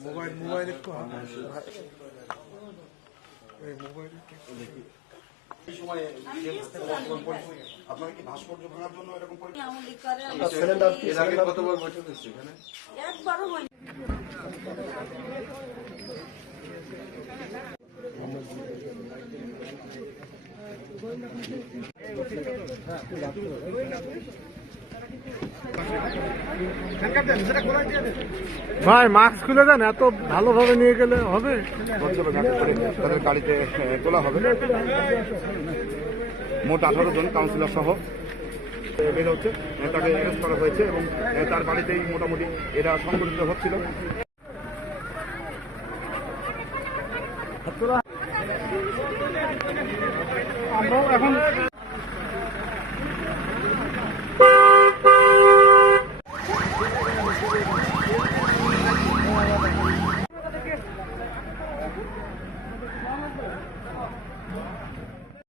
Mobile mobile একটু mobile বর্তমান কি ভাস্কর্য ভাঙার জন্য একবারও ভাই মাস্ক খুলে দেন এত ভালোভাবে নিয়ে গেলে হবে? তাদের গাড়িতে তোলা হবে। মোট আঠারো জন কাউন্সিলর সহ বের হচ্ছে। তাকে অ্যারেস্ট করা হয়েছে এবং তার বাড়িতেই মোটামুটি এরা সংগঠিত হচ্ছিল। আমরাও এখন